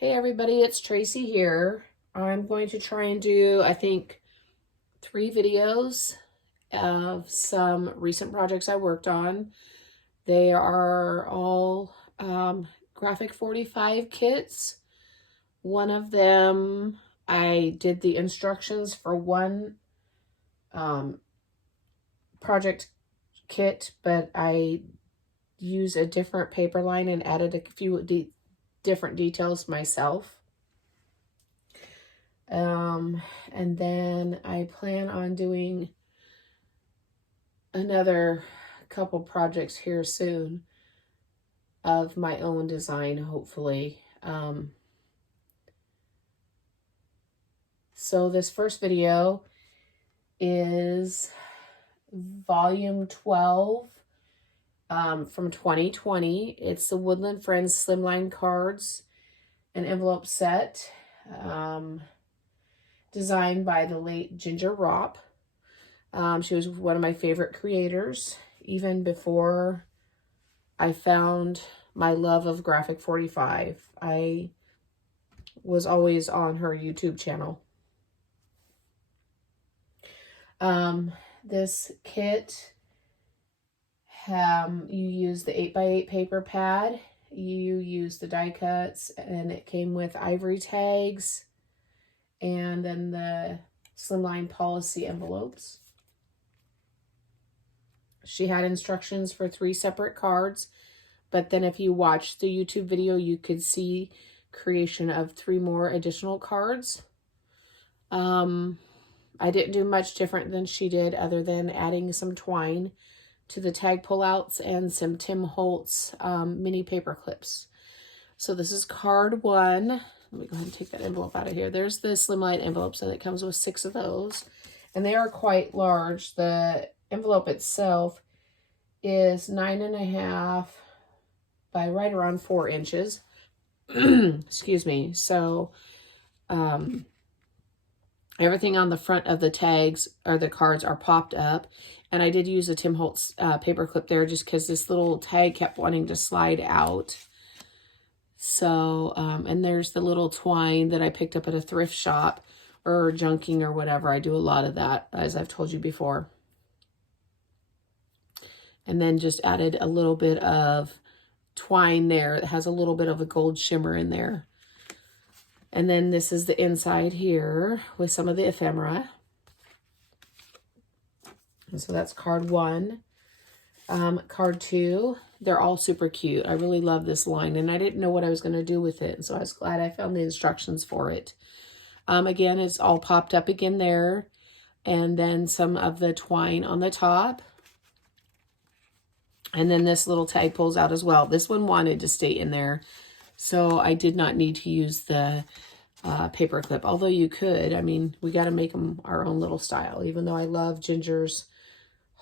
Hey everybody, it's Tracy here. I'm going to try and do, I think, 3 videos of some recent projects I worked on. They are all graphic 45 kits. One of them, I did the instructions for one project kit, but I used a different paper line and added a few different details myself. And then I plan on doing another couple projects here soon of my own design, hopefully. So this first video is volume 12 from 2020. It's the Woodland Friends Slimline cards and envelope set. Designed by the late Ginger Ropp. She was one of my favorite creators, even before I found my love of graphic 45. I was always on her YouTube channel. This kit, you use the 8x8 paper pad, you use the die cuts, and it came with ivory tags, and then the Slimline policy envelopes. She had instructions for 3 separate cards, but then if you watch the YouTube video, you could see creation of 3 more additional cards. I didn't do much different than she did other than adding some twine to the tag pullouts and some Tim Holtz mini paper clips. So this is card 1. Let me go ahead and take that envelope out of here. There's the Slimline envelopes, and it comes with 6 of those. And they are quite large. The envelope itself is 9.5 by right around 4 inches. Excuse me. So everything on the front of the tags or the cards are popped up. And I did use a Tim Holtz paper clip there just because this little tag kept wanting to slide out. So, and there's the little twine that I picked up at a thrift shop or junking or whatever. I do a lot of that, as I've told you before. And then just added a little bit of twine there that has a little bit of a gold shimmer in there. And then this is the inside here with some of the ephemera. And so that's card 1. Card 2, they're all super cute. I really love this line, and I didn't know what I was going to do with it, and so I was glad I found the instructions for it. Again, it's all popped up again there, and then some of the twine on the top. And then this little tag pulls out as well. This one wanted to stay in there, so I did not need to use the paper clip, although you could. I mean, we got to make them our own little style, even though I love Ginger's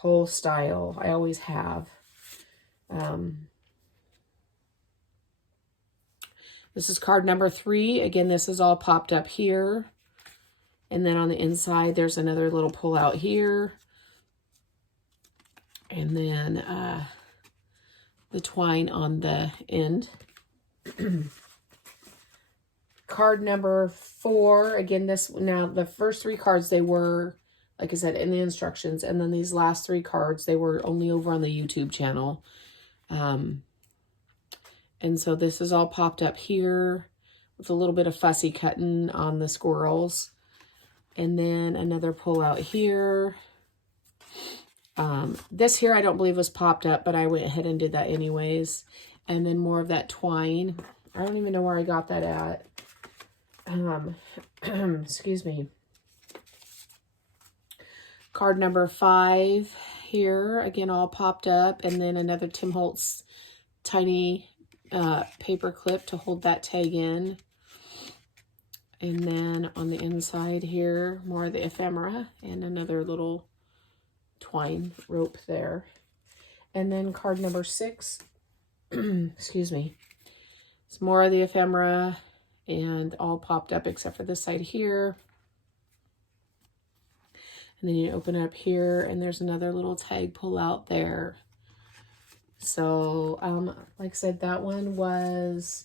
whole style. I always have. This is card number 3. Again, this is all popped up here. And then on the inside, there's another little pull out here. And then the twine on the end. Card number 4. Again, now the first 3 cards, they were, like I said, in the instructions. And then these last 3 cards, they were only over on the YouTube channel. And so this is all popped up here with a little bit of fussy cutting on the squirrels. And then another pull out here. This here I don't believe was popped up, but I went ahead and did that anyways. And then more of that twine. I don't even know where I got that at. Excuse me. Card number 5 here, again, all popped up, and then another Tim Holtz tiny paper clip to hold that tag in. And then on the inside here, more of the ephemera and another little twine rope there. And then card number 6, excuse me, it's more of the ephemera and all popped up except for this side here. And then you open it up here, and there's another little tag pull out there. So, like I said, that one was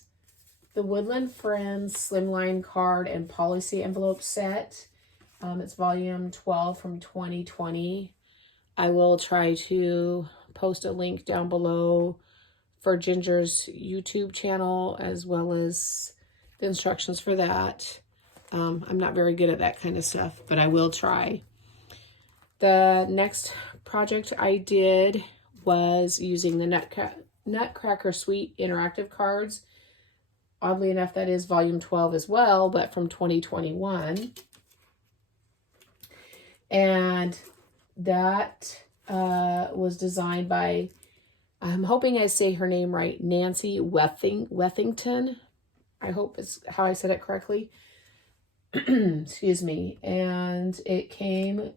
the Woodland Friends Slimline card and policy envelope set. It's volume 12 from 2020. I will try to post a link down below for Ginger's YouTube channel, as well as the instructions for that. I'm not very good at that kind of stuff, but I will try. The next project I did was using the Nutcracker Suite interactive cards. Oddly enough, that is volume 12 as well, but from 2021. And that was designed by, I'm hoping I say her name right, Nancy Wethington. I hope it's how I said it correctly. Excuse me. And it came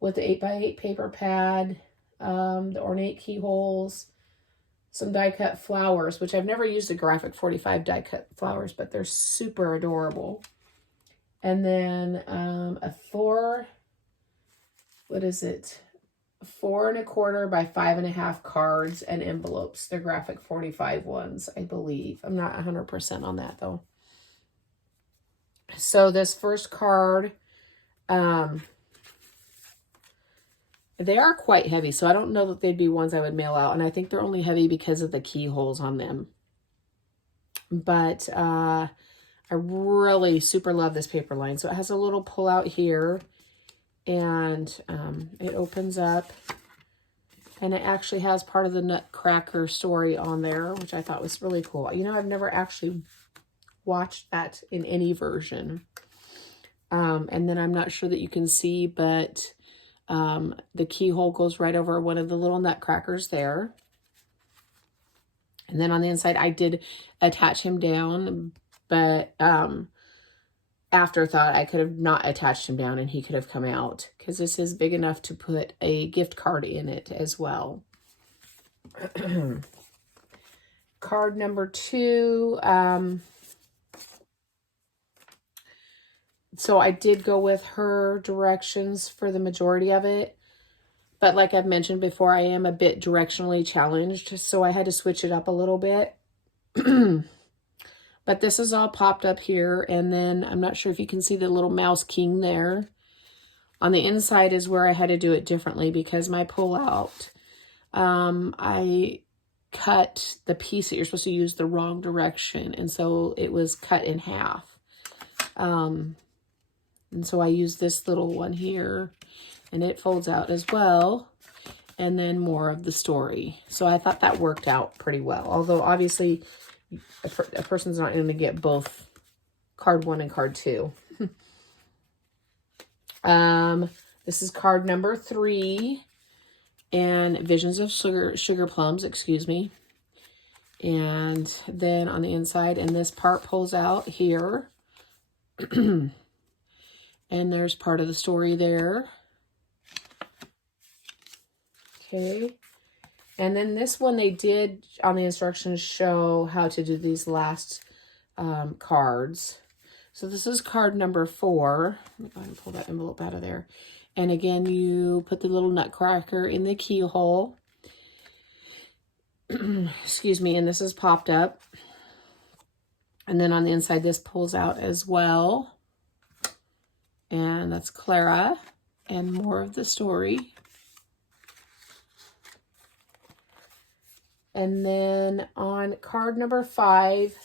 with the 8x8 paper pad, the ornate keyholes, some die-cut flowers, which I've never used the Graphic 45 die-cut flowers, but they're super adorable. And then a 4 1/4 by 5.5 cards and envelopes. They're Graphic 45 ones, I believe. I'm not 100% on that, though. So this first card, they are quite heavy, so I don't know that they'd be ones I would mail out, and I think they're only heavy because of the keyholes on them. But I really super love this paper line. So it has a little pull out here, and it opens up, and it actually has part of the Nutcracker story on there, which I thought was really cool. You know, I've never actually watched that in any version. And then I'm not sure that you can see, but the keyhole goes right over one of the little nutcrackers there. And then on the inside, I did attach him down, but afterthought, I could have not attached him down and he could have come out, because this is big enough to put a gift card in it as well. Card number 2. So I did go with her directions for the majority of it. But like I've mentioned before, I am a bit directionally challenged, so I had to switch it up a little bit. But this is all popped up here, and then I'm not sure if you can see the little mouse king there. On the inside is where I had to do it differently, because my pull-out, I cut the piece that you're supposed to use the wrong direction, and so it was cut in half. And so I used this little one here, and it folds out as well, and then more of the story. So I thought that worked out pretty well. Although obviously a person's not going to get both card 1 and card 2. This is card number 3, and Visions of Sugar Plums, excuse me. And then on the inside, and this part pulls out here. And there's part of the story there. Okay. And then this one, they did, on the instructions, show how to do these last cards. So this is card number 4. Let me go ahead and pull that envelope out of there. And again, you put the little nutcracker in the keyhole. Excuse me. And this is popped up. And then on the inside, this pulls out as well. And that's Clara and more of the story. And then on card number 5,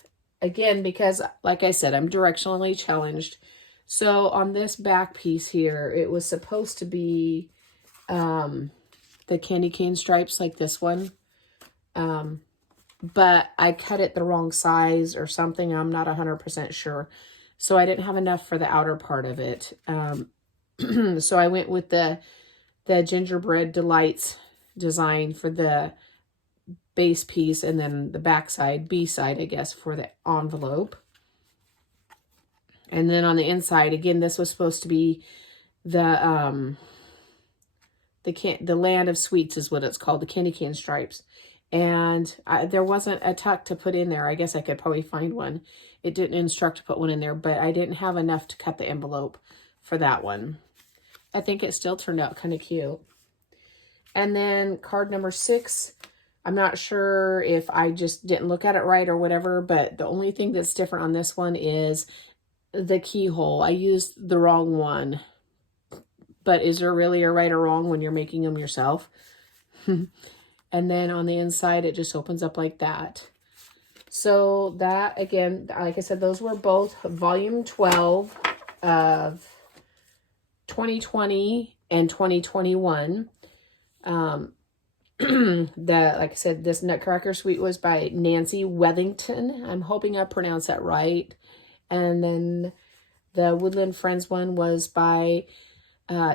again, because like I said, I'm directionally challenged. So on this back piece here, it was supposed to be the candy cane stripes like this one. But I cut it the wrong size or something. I'm not 100% sure. So I didn't have enough for the outer part of it. So I went with the Gingerbread Delights design for the base piece, and then the back side, B side, I guess, for the envelope. And then on the inside, again, this was supposed to be the Land of Sweets is what it's called, the candy cane stripes. And there wasn't a tuck to put in there. I guess I could probably find one. It didn't instruct to put one in there, but I didn't have enough to cut the envelope for that one. I think it still turned out kind of cute. And then card number 6 I'm not sure if I just didn't look at it right or whatever, but the only thing that's different on this one is the keyhole. I used the wrong one. But is there really a right or wrong when you're making them yourself? And then on the inside, it just opens up like that. So that, again, like I said, those were both volume 12 of 2020 and 2021. Like I said, this Nutcracker Suite was by Nancy Wethington. I'm hoping I pronounced that right. And then the Woodland Friends one was by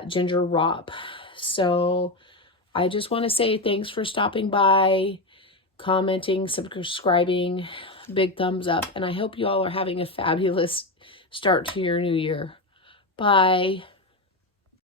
Ginger Ropp. So I just want to say thanks for stopping by, commenting, subscribing, big thumbs up. And I hope you all are having a fabulous start to your new year. Bye.